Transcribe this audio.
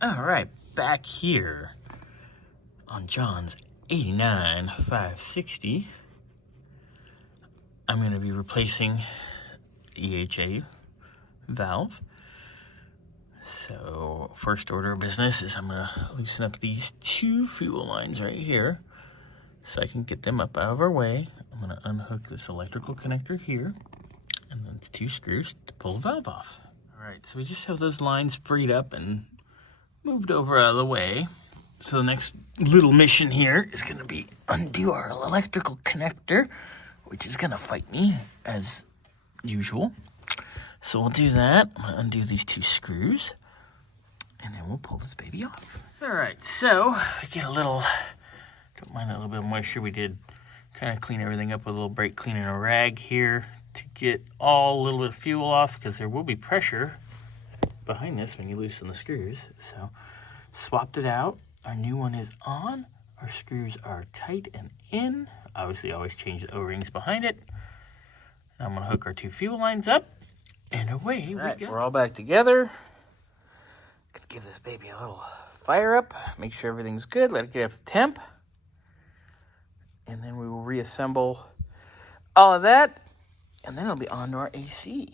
All right, back here on John's 89 560, I'm going to be replacing EHA valve. So first order of business is I'm going to loosen up these two fuel lines right here so I can get them up out of our way. I'm going to unhook this electrical connector here, and then it's two screws to pull the valve off. All right, so we just have those lines freed up and moved over out of the way. So the next little mission here is going to be undo our electrical connector, which is going to fight me as usual. So we'll do that. I'm going to undo these two screws, and then we'll pull this baby off. All right, so I get a little, don't mind a little bit of moisture. We did kind of clean everything up with a little brake cleaner and a rag here to get a little bit of fuel off, because there will be pressure behind this when you loosen the screws. So swapped it out. Our new one is on. Our screws are tight and in. Obviously, always change the O-rings behind it. Now I'm going to hook our two fuel lines up, and away we go. We're all back together. Gonna give this baby a little fire up. Make sure everything's good. Let it get up to temp. And then we will reassemble all of that, and then it'll be on to our AC.